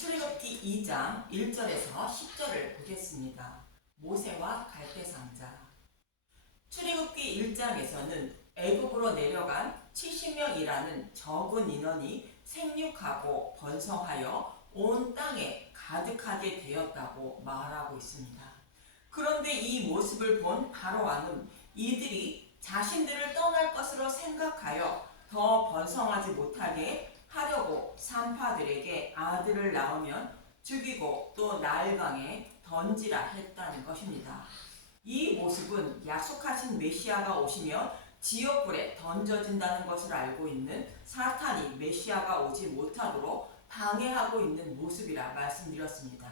출애굽기 2장 1절에서 10절을 보겠습니다. 모세와 갈대상자. 출애굽기 1장에서는 애굽으로 내려간 70명이라는 적은 인원이 생육하고 번성하여 온 땅에 가득하게 되었다고 말하고 있습니다. 그런데 이 모습을 본 바로왕은 이들이 자신들을 떠날 것으로 생각하여 더 번성하지 못하게 하려고 산파들에게 아들을 낳으면 죽이고 또 나일강에 던지라 했다는 것입니다. 이 모습은 약속하신 메시아가 오시면 지옥불에 던져진다는 것을 알고 있는 사탄이 메시아가 오지 못하도록 방해하고 있는 모습이라 말씀드렸습니다.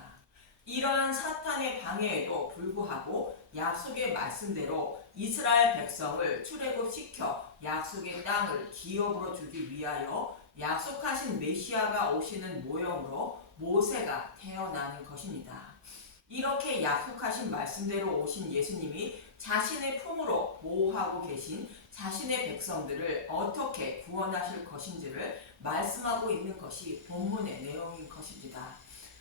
이러한 사탄의 방해에도 불구하고 약속의 말씀대로 이스라엘 백성을 출애굽시켜 약속의 땅을 기업으로 주기 위하여 약속하신 메시아가 오시는 모형으로 모세가 태어나는 것입니다. 이렇게 약속하신 말씀대로 오신 예수님이 자신의 품으로 보호하고 계신 자신의 백성들을 어떻게 구원하실 것인지를 말씀하고 있는 것이 본문의 내용인 것입니다.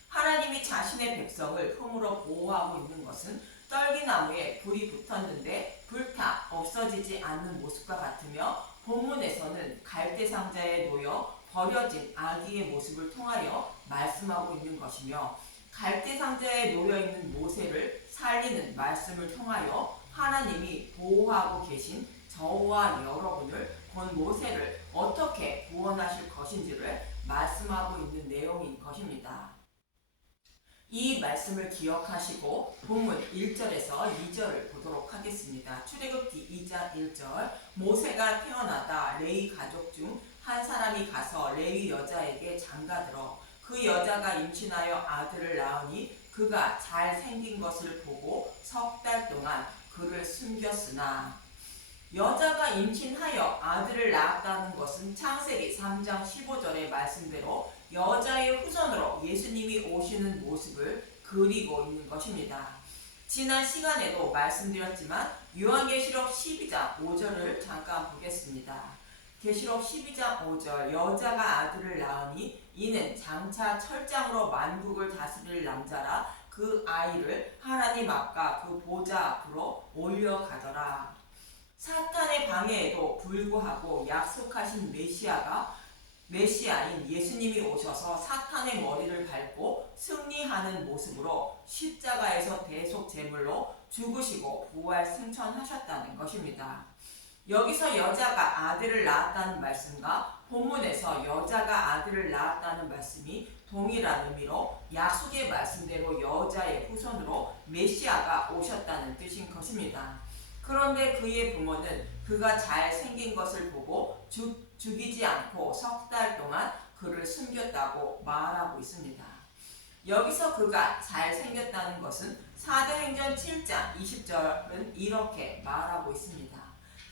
하나님이 자신의 백성을 품으로 보호하고 있는 것은 떨기나무에 불이 붙었는데 불타 없어지지 않는 모습과 같으며, 본문에서는 갈대상자에 놓여 버려진 아기의 모습을 통하여 말씀하고 있는 것이며, 갈대상자에 놓여있는 모세를 살리는 말씀을 통하여 하나님이 보호하고 계신 저와 여러분을, 곧 모세를 어떻게 구원하실 것인지를 말씀하고 있는 내용인 것입니다. 이 말씀을 기억하시고 본문 1절에서 2절을 보도록 하겠습니다. 출애굽기 2장 1절. 모세가 태어나다 레위 가족 중 한 사람이 가서 레위 여자에게 장가들어 그 여자가 임신하여 아들을 낳으니 그가 잘 생긴 것을 보고 석 달 동안 그를 숨겼으나, 여자가 임신하여 아들을 낳았다는 것은 창세기 3장 15절의 말씀대로 여자의 후손으로 예수님이 오시는 모습을 그리고 있는 것입니다. 지난 시간에도 말씀드렸지만 요한계시록 12장 5절을 잠깐 보겠습니다. 계시록 12장 5절. 여자가 아들을 낳으니 이는 장차 철장으로 만국을 다스릴 남자라. 그 아이를 하나님 앞과 그 보좌 앞으로 올려가더라. 사탄의 방해에도 불구하고 약속하신 메시아인 예수님이 오셔서 사탄의 머리를 밟고 승리하는 모습으로 십자가에서 대속 제물로 죽으시고 부활 승천하셨다는 것입니다. 여기서 여자가 아들을 낳았다는 말씀과 본문에서 여자가 아들을 낳았다는 말씀이 동일한 의미로 약속의 말씀대로 여자의 후손으로 메시아가 오셨다는 뜻인 것입니다. 그런데 그의 부모는 그가 잘 생긴 것을 보고 죽이지 않고 석 달 동안 그를 숨겼다고 말하고 있습니다. 여기서 그가 잘 생겼다는 것은 사도행전 7장 20절은 이렇게 말하고 있습니다.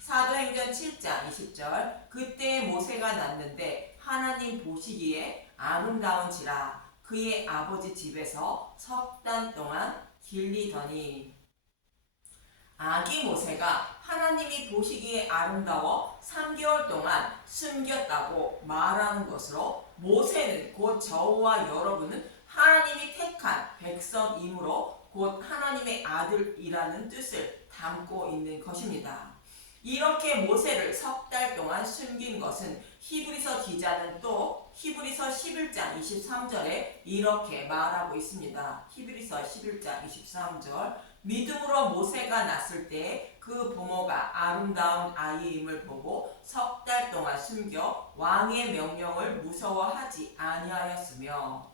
사도행전 7장 20절. 그때 모세가 났는데 하나님 보시기에 아름다운지라 그의 아버지 집에서 석 달 동안 길리더니, 아기 모세가 하나님이 보시기에 아름다워 3개월 동안 숨겼다고 말하는 것으로, 모세는 곧 저와 여러분은 하나님이 택한 백성이므로 곧 하나님의 아들이라는 뜻을 담고 있는 것입니다. 이렇게 모세를 석 달 동안 숨긴 것은 히브리서 기자는 또 히브리서 11장 23절에 이렇게 말하고 있습니다. 히브리서 11장 23절. 믿음으로 모세가 났을 때 그 부모가 아름다운 아이임을 보고 석 달 동안 숨겨 왕의 명령을 무서워하지 아니하였으며,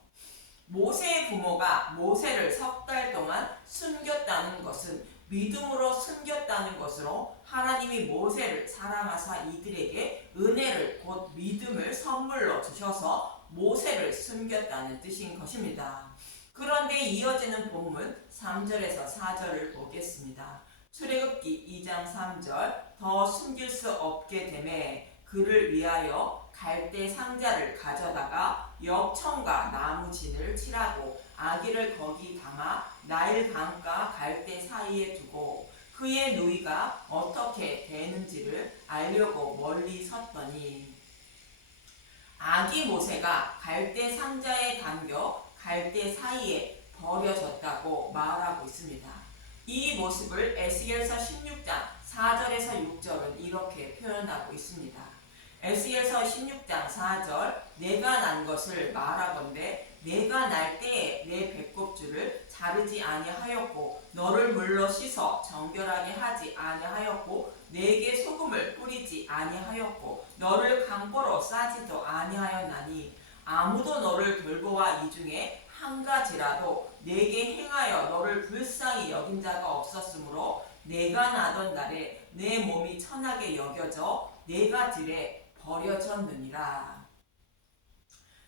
모세의 부모가 모세를 석 달 동안 숨겼다는 것은 믿음으로 숨겼다는 것으로 하나님이 모세를 사랑하사 이들에게 은혜를 곧 믿음을 선물로 주셔서 모세를 숨겼다는 뜻인 것입니다. 그런데 이어지는 본문 3절에서 4절을 보겠습니다. 출애굽기 2장 3절. 더 숨길 수 없게 되매 그를 위하여 갈대 상자를 가져다가 역청과 나무진을 칠하고 아기를 거기 담아 나일 강과 갈대 사이에 두고 그의 누이가 어떻게 되는지를 알려고 멀리 섰더니, 아기 모세가 갈대 상자에 담겨 갈대 사이에 버려졌다고 말하고 있습니다. 이 모습을 에스겔서 16장 4절에서 6절은 이렇게 표현하고 있습니다. 에스겔서 16장 4절 내가 난 것을 말하건대 내가 날 때에 내 배꼽줄을 자르지 아니하였고 너를 물로 씻어 정결하게 하지 아니하였고 내게 소금을 뿌리지 아니하였고 너를 강보로 싸지도 아니하였나니 아무도 너를 돌보아 이 중에 한 가지라도 내게 행하여 너를 불쌍히 여긴 자가 없었으므로 내가 나던 날에 내 몸이 천하게 여겨져 내가 들에 버려졌느니라.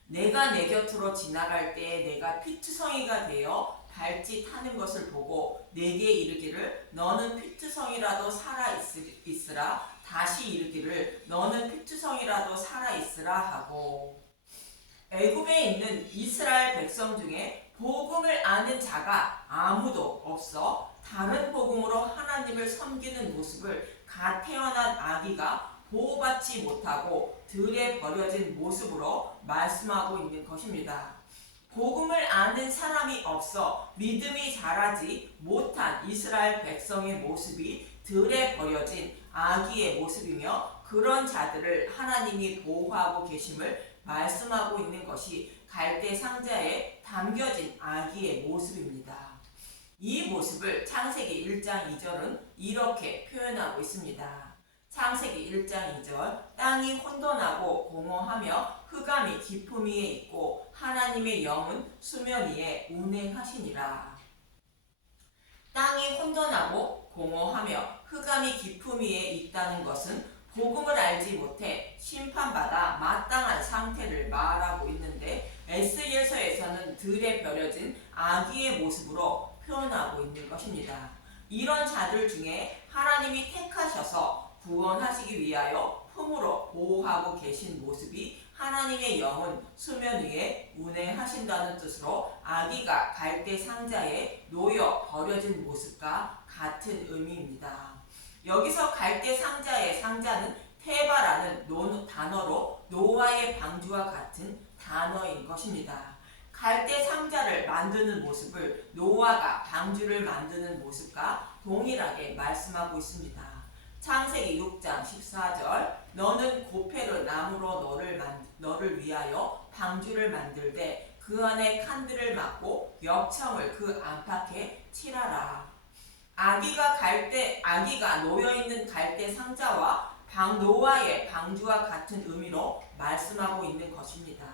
내가 내 곁으로 지나갈 때에 내가 피투성이가 되어 발짓하는 것을 보고 내게 이르기를 너는 피투성이라도 살아있으라 다시 이르기를 너는 피투성이라도 살아있으라 하고 애굽에 있는 이스라엘 백성 중에 복음을 아는 자가 아무도 없어 다른 복음으로 하나님을 섬기는 모습을 갓 태어난 아기가 보호받지 못하고 들에 버려진 모습으로 말씀하고 있는 것입니다. 복음을 아는 사람이 없어 믿음이 자라지 못한 이스라엘 백성의 모습이 들에 버려진 아기의 모습이며 그런 자들을 하나님이 보호하고 계심을 말씀하고 있는 것이 갈대 상자에 담겨진 아기의 모습입니다. 이 모습을 창세기 1장 2절은 이렇게 표현하고 있습니다. 창세기 1장 2절 땅이 혼돈하고 공허하며 흑암이 깊음 위에 있고 하나님의 영은 수면 위에 운행하시니라. 땅이 혼돈하고 공허하며 흑암이 깊음 위에 있다는 것은 복음을 알지 못해 심판받아 마땅한 상태를 말하고 있는데 에스겔서에서는 들에 버려진 아기의 모습으로 표현하고 있는 것입니다. 이런 자들 중에 하나님이 택하셔서 구원하시기 위하여 품으로 보호하고 계신 모습이 하나님의 영은 수면 위에 운행하신다는 뜻으로 아기가 갈대 상자에 놓여 버려진 모습과 같은 의미입니다. 여기서 갈대 상자의 상자는 테바라는 단어로 노아의 방주와 같은 단어인 것입니다. 갈대 상자를 만드는 모습을 노아가 방주를 만드는 모습과 동일하게 말씀하고 있습니다. 창세기 6장 14절 너는 고페르 나무로 너를 위하여 방주를 만들되 그 안에 칸들을 막고 역청을 그 안팎에 칠하라. 아기가 놓여있는 갈대 상자와 노아의 방주와 같은 의미로 말씀하고 있는 것입니다.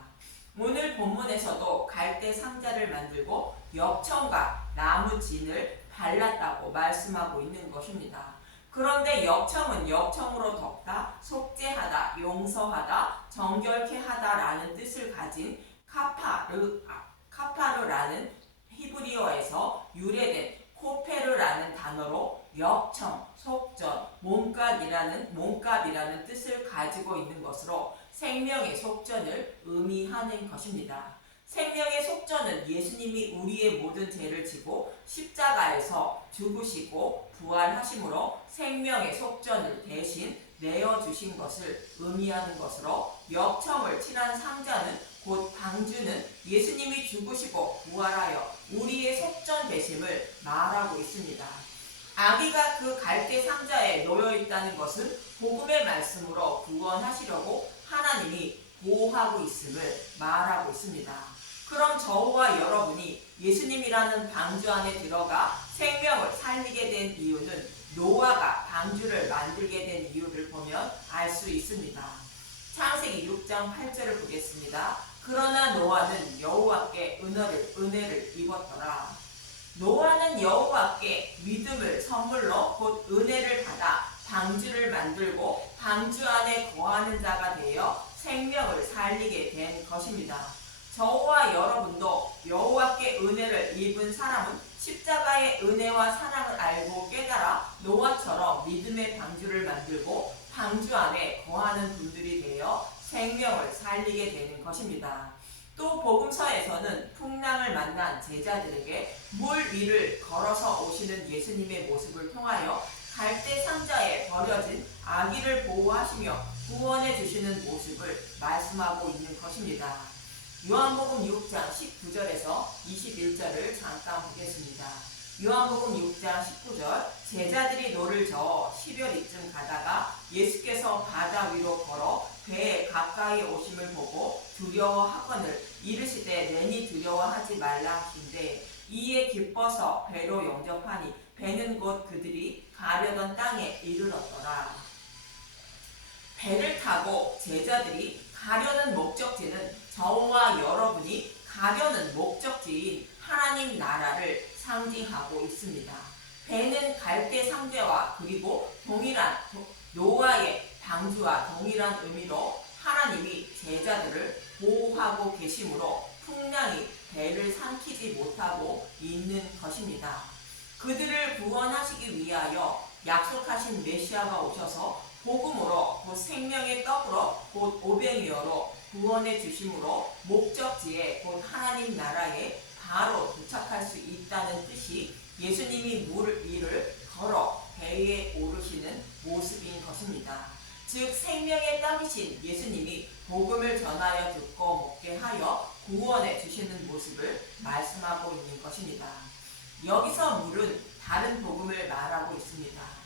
오늘 본문에서도 갈대 상자를 만들고 역청과 나무 진을 발랐다고 말씀하고 있는 것입니다. 그런데 역청은 역청으로 덮다, 속죄하다, 용서하다, 정결케 하다라는 뜻을 가진 카파르라는 히브리어에서 유래된 코페르라는 단어로 역청, 속전, 몸값이라는 뜻을 가지고 있는 것으로 생명의 속전을 의미하는 것입니다. 생명의 속전은 예수님이 우리의 모든 죄를 지고 십자가에서 죽으시고 부활하심으로 생명의 속전을 대신 내어주신 것을 의미하는 것으로 역청을 칠한 상자는 곧 방주는 예수님이 죽으시고 부활하여 우리의 속전 되심을 말하고 있습니다. 아기가 그 갈대 상자에 놓여 있다는 것은 복음의 말씀으로 구원하시려고 하나님이 보호하고 있음을 말하고 있습니다. 그럼 저와 여러분이 예수님이라는 방주 안에 들어가 생명을 살리게 된 이유는 노아가 방주를 만들게 된 이유를 보면 알 수 있습니다. 창세기 6장 8절을 보겠습니다. 그러나 노아는 여호와께 은혜를 입었더라. 노아는 여호와께 믿음을 선물로 곧 은혜를 받아 방주를 만들고 방주 안에 거하는 자가 되어 생명을 살리게 된 것입니다. 저와 여러분도 여호와께 은혜를 입은 사람은 십자가의 은혜와 사랑을 알고 깨달아 노아처럼 믿음의 방주를 만들고 방주 안에 거하는 분들이 되어 생명을 살리게 되는 것입니다. 또 복음서에서는 풍랑을 만난 제자들에게 물 위를 걸어서 오시는 예수님의 모습을 통하여 갈대 상자에 버려진 아기를 보호하시며 구원해 주시는 모습을 말씀하고 있는 것입니다. 요한복음 6장 19절에서 21절을 잠깐 보겠습니다. 요한복음 6장 19절 제자들이 노를 저어 12월이쯤 가다가 예수께서 바다 위로 걸어 배에 가까이 오심을 보고 두려워하거늘 이르시되 내니 두려워하지 말라 하신대 이에 기뻐서 배로 영접하니 배는 곧 그들이 가려던 땅에 이르렀더라. 배를 타고 제자들이 가려는 목적지는 저와 여러분이 가려는 목적지인 하나님 나라를 상징하고 있습니다. 배는 갈대 상자와 그리고 동일한 노아의 방주와 동일한 의미로 하나님이 제자들을 보호하고 계시므로 풍랑이 배를 삼키지 못하고 있는 것입니다. 그들을 구원하시기 위하여 약속하신 메시아가 오셔서 복음으로 곧 생명의 떡으로 곧 오병이어로 구원해 주심으로 목적지에 곧 하나님 나라에 바로 도착할 수 있다는 뜻이 예수님이 물 위를 걸어 배에 오르시는 모습인 것입니다. 즉 생명의 떡이신 예수님이 복음을 전하여 듣고 먹게 하여 구원해 주시는 모습을 말씀하고 있는 것입니다. 여기서 물은 다른 복음을 말하고 있습니다.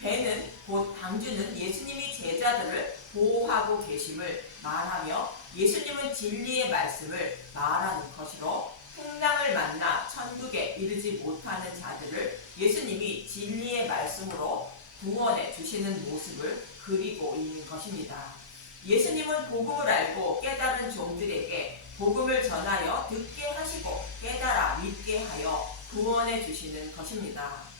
배는 곧 방주는 예수님이 제자들을 보호하고 계심을 말하며 예수님은 진리의 말씀을 말하는 것이로 풍랑을 만나 천국에 이르지 못하는 자들을 예수님이 진리의 말씀으로 구원해 주시는 모습을 그리고 있는 것입니다. 예수님은 복음을 알고 깨달은 종들에게 복음을 전하여 듣게 하시고 깨달아 믿게 하여 구원해 주시는 것입니다.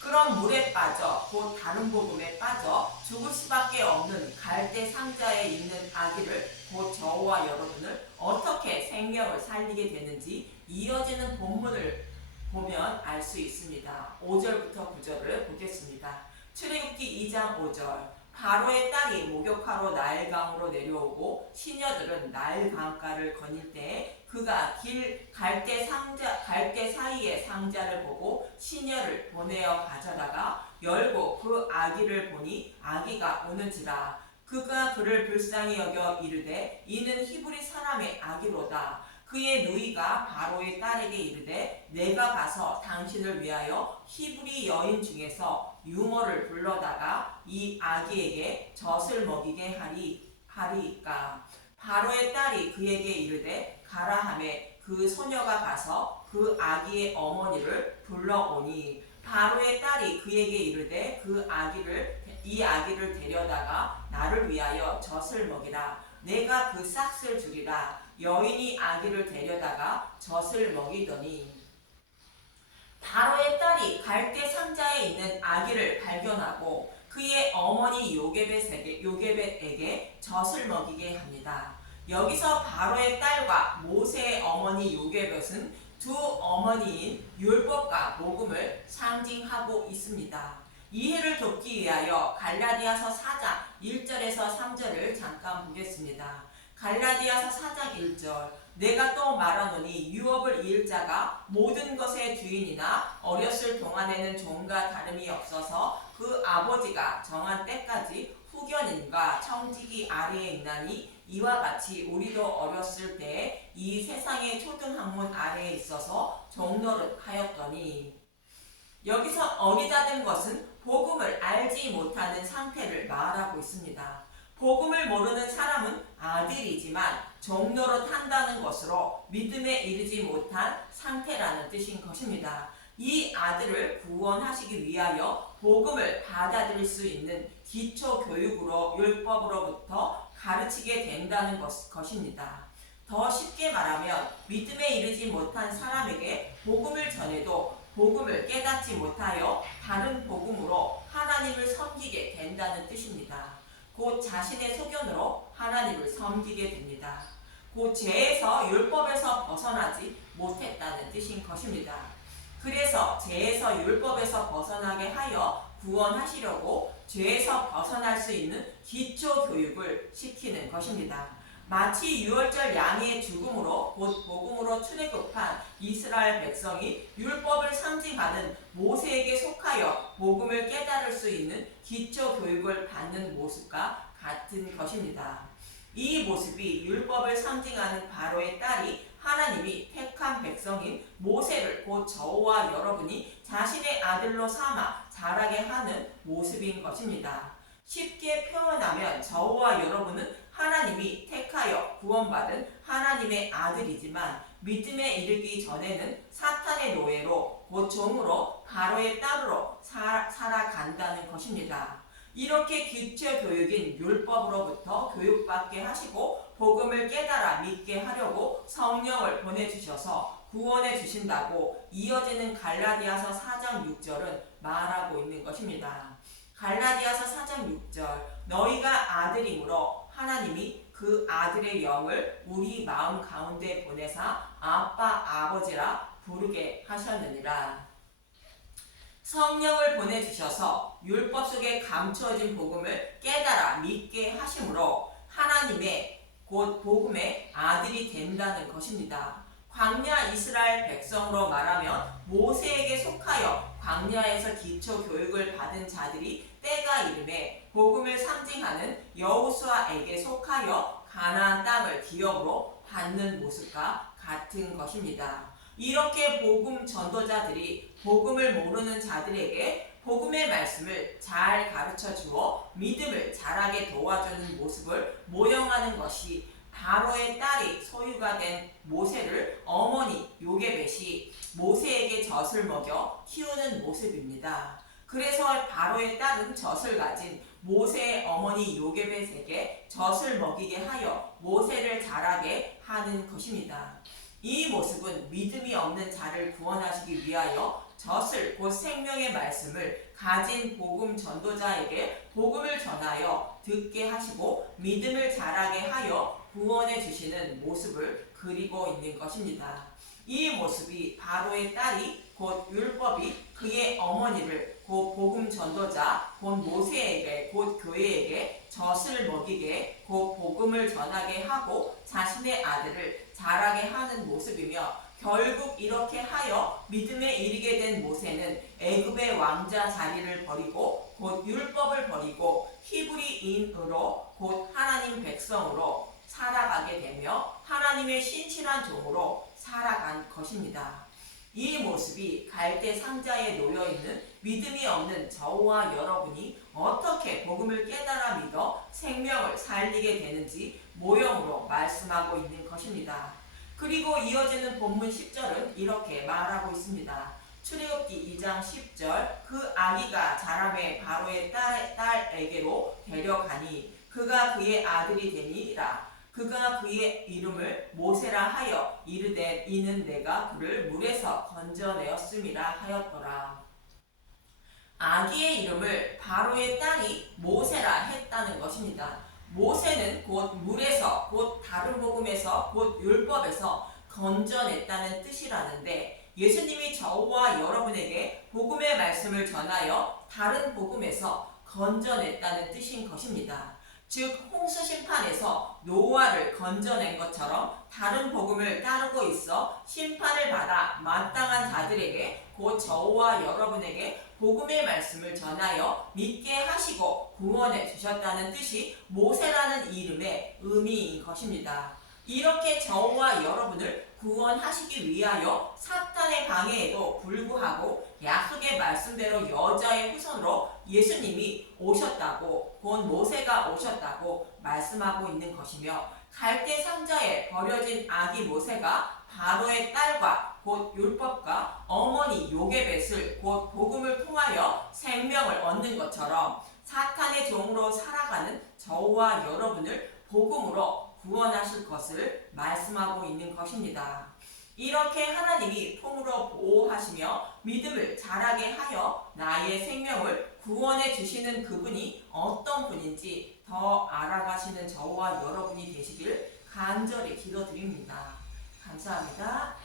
그런 물에 빠져 곧 다른 복음에 빠져 죽을 수밖에 없는 갈대 상자에 있는 아기를 곧 저와 여러분을 어떻게 생명을 살리게 되는지 이어지는 본문을 보면 알 수 있습니다. 5절부터 9절을 보겠습니다. 출애굽기 2장 5절 바로의 딸이 목욕하러 나일강으로 내려오고 시녀들은 나일 강가를 거닐 때에 그가 길 갈대 사이의 상자를 보고 시녀를 보내어 가져다가 열고 그 아기를 보니 아기가 우는지라 그가 그를 불쌍히 여겨 이르되 이는 히브리 사람의 아기로다. 그의 누이가 바로의 딸에게 이르되 내가 가서 당신을 위하여 히브리 여인 중에서 유모를 불러다가 이 아기에게 젖을 먹이게 하리이까. 바로의 딸이 그에게 이르되 가라 하매 그 소녀가 가서 그 아기의 어머니를 불러오니 바로의 딸이 그에게 이르되 이 아기를 데려다가 나를 위하여 젖을 먹이라. 내가 그 싹을 주리라. 여인이 아기를 데려다가 젖을 먹이더니 바로의 딸이 갈대 상자에 있는 아기를 발견하고 그의 어머니 요게벳에게 젖을 먹이게 합니다. 여기서 바로의 딸과 모세의 어머니 요게벳은 두 어머니인 율법과 복음을 상징하고 있습니다. 이해를 돕기 위하여 갈라디아서 4장 1절에서 3절을 잠깐 보겠습니다. 갈라디아서 4장 1절 내가 또 말하노니 유업을 이을 자가 모든 것의 주인이나 어렸을 동안에는 종과 다름이 없어서 그 아버지가 정한 때까지 후견인과 청지기 아래에 있나니 이와 같이 우리도 어렸을 때에 이 세상의 초등학문 아래에 있어서 종노릇하였더니 여기서 어리다는 것은 복음을 알지 못하는 상태를 말하고 있습니다. 복음을 모르는 사람은 아들이지만 종노릇 한다는 것으로 믿음에 이르지 못한 상태라는 뜻인 것입니다. 이 아들을 구원하시기 위하여 복음을 받아들일 수 있는 기초 교육으로 율법으로부터 가르치게 된다는 것입니다. 더 쉽게 말하면 믿음에 이르지 못한 사람에게 복음을 전해도 복음을 깨닫지 못하여 다른 복음으로 하나님을 섬기게 된다는 뜻입니다. 곧 자신의 소견으로 하나님을 섬기게 됩니다. 곧 죄에서 율법에서 벗어나지 못했다는 뜻인 것입니다. 그래서 죄에서 율법에서 벗어나게 하여 구원하시려고 죄에서 벗어날 수 있는 기초 교육을 시키는 것입니다. 마치 유월절 양의 죽음으로 곧 복음으로 출애굽한 이스라엘 백성이 율법을 상징하는 모세에게 속하여 복음을 깨달을 수 있는 기초 교육을 받는 모습과 같은 것입니다. 이 모습이 율법을 상징하는 바로의 딸이 하나님이 택한 백성인 모세를 곧 저와 여러분이 자신의 아들로 삼아 자라게 하는 모습인 것입니다. 쉽게 표현하면 저와 여러분은 하나님이 택하여 구원받은 하나님의 아들이지만 믿음에 이르기 전에는 사탄의 노예로 곧 종으로 바로의 딸로 살아간다는 것입니다. 이렇게 기초 교육인 율법으로부터 교육받게 하시고 복음을 깨달아 믿게 하려고 성령을 보내주셔서 구원해 주신다고 이어지는 갈라디아서 4장 6절은 말하고 있는 것입니다. 갈라디아서 4장 6절 너희가 아들이므로 하나님이 그 아들의 영을 우리 마음 가운데 보내사 아빠 아버지라 부르게 하셨느니라. 성령을 보내주셔서 율법 속에 감추어진 복음을 깨달아 믿게 하심으로 하나님의 곧 복음의 아들이 된다는 것입니다. 광야 이스라엘 백성으로 말하면 모세에게 속하여 광야에서 기초 교육을 받은 자들이 때가 이름에 복음을 상징하는 여호수아에게 속하여 가나안 땅을 기업으로 받는 모습과 같은 것입니다. 이렇게 복음 전도자들이 복음을 모르는 자들에게 복음의 말씀을 잘 가르쳐 주어 믿음을 자라게 도와주는 모습을 모형하는 것이 바로의 딸이 소유가 된 모세를 어머니 요게벳이 모세에게 젖을 먹여 키우는 모습입니다. 그래서 바로의 딸은 젖을 가진 모세의 어머니 요게벳에게 젖을 먹이게 하여 모세를 자라게 하는 것입니다. 이 모습은 믿음이 없는 자를 구원하시기 위하여 젖을 곧 생명의 말씀을 가진 복음 전도자에게 복음을 전하여 듣게 하시고 믿음을 자라게 하여 구원해 주시는 모습을 그리고 있는 것입니다. 이 모습이 바로의 딸이 곧 율법이 그의 어머니를 곧 복음 전도자 곧 모세에게 곧 교회에게 젖을 먹이게 곧 복음을 전하게 하고 자신의 아들을 자라게 하는 모습이며 결국 이렇게 하여 믿음에 이르게 된 모세는 애굽의 왕자 자리를 버리고 곧 율법을 버리고 히브리인으로 곧 하나님 백성으로 살아가게 되며 하나님의 신실한 종으로 살아간 것입니다. 이 모습이 갈대 상자에 놓여있는 믿음이 없는 저와 여러분이 어떻게 복음을 깨달아 믿어 생명을 살리게 되는지 모형으로 말씀하고 있는 것입니다. 그리고 이어지는 본문 10절은 이렇게 말하고 있습니다. 출애굽기 2장 10절 그 아기가 자라매 바로의 딸에게로 데려가니 그가 그의 아들이 되니라. 그가 그의 이름을 모세라 하여 이르되 이는 내가 그를 물에서 건져내었음이라 하였더라. 아기의 이름을 바로의 딸이 모세라 했다는 것입니다. 모세는 곧 물에서 곧 다른 복음에서 곧 율법에서 건져냈다는 뜻이라는데 예수님이 저와 여러분에게 복음의 말씀을 전하여 다른 복음에서 건져냈다는 뜻인 것입니다. 즉 홍수 심판에서 노아를 건져낸 것처럼 다른 복음을 따르고 있어 심판을 받아 마땅한 자들에게 곧 저와 여러분에게 복음의 말씀을 전하여 믿게 하시고 구원해 주셨다는 뜻이 모세라는 이름의 의미인 것입니다. 이렇게 저와 여러분을 구원하시기 위하여 사탄의 방해에도 불구하고 약속의 말씀대로 여자의 후손으로 예수님이 오셨다고 곧 모세가 오셨다고 말씀하고 있는 것이며 갈대 상자에 버려진 아기 모세가 바로의 딸과 곧 율법과 어머니 요게벳을 곧 복음을 통하여 생명을 얻는 것처럼 사탄의 종으로 살아가는 저와 여러분을 복음으로 구원하실 것을 말씀하고 있는 것입니다. 이렇게 하나님이 품으로 보호하시며 믿음을 자라게 하여 나의 생명을 구원해 주시는 그분이 어떤 분인지 더 알아가시는 저와 여러분이 되시길 간절히 기도드립니다. 감사합니다.